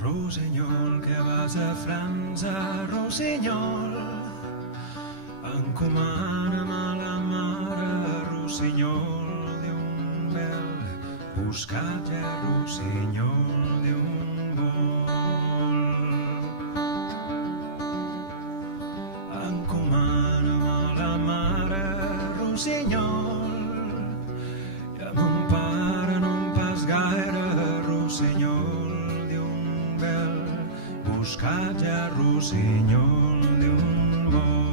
Rossinyol, que vas a França, Rossinyol, encomana'm a la mare, Rossinyol, d'un bel buscatge, Rossinyol, d'un vol. Encomana'm a la mare, Rossinyol, i a mon pare no em pas gaire, Rossinyol, buscatge, Rossinyol, d'un vol.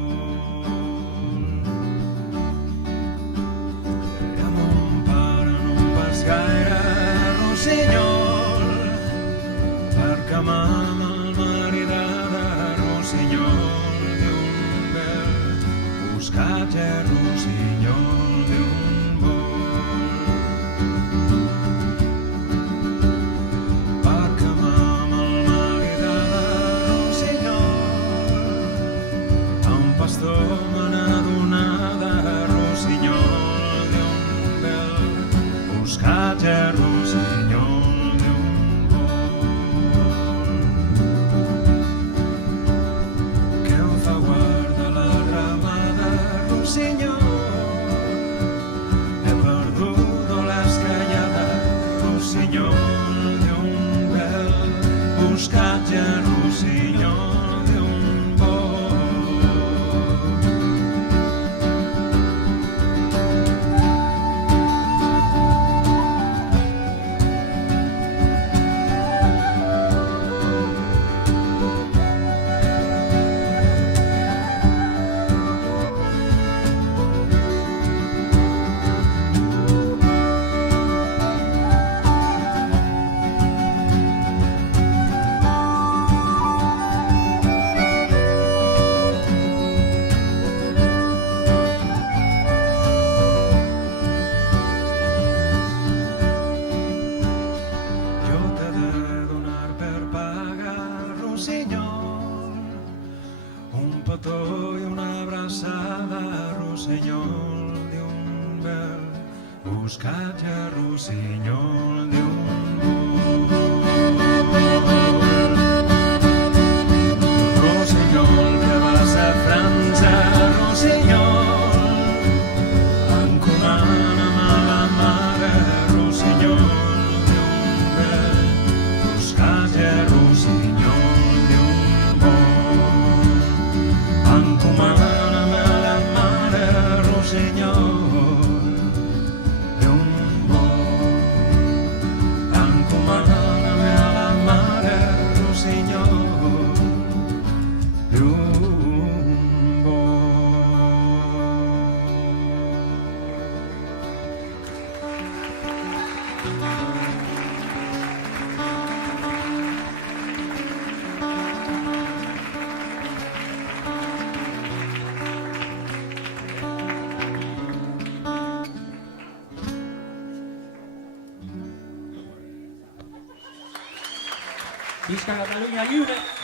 I a mon pare no em pas gaire, Rossinyol, perquè m'ha malmaridada, Rossinyol, d'un bel buscatge, Rossinyol, d'un vol. Pastor me n'ha donada, Rossinyol, d'un bel buscatge, Rossinyol, d'un vol. Que em fa guardar la ramada, Rossinyol, he perdut l'escanyada, Rossinyol, d'un bel buscatge, Rossinyol. Un petó i una abraçada, Rossinyol, d'un bel buscatge, Rossinyol, d'un vol. Rossinyol, que vas a França, Rossinyol, encomana'm a la mare, Rossinyol, d'un bel buscatge, Rossinyol. Encomana'm a la mare, Rossinyol, d'un vol. Encomana'm a la mare, Rossinyol, d'un vol. Visca Catalunya lliure!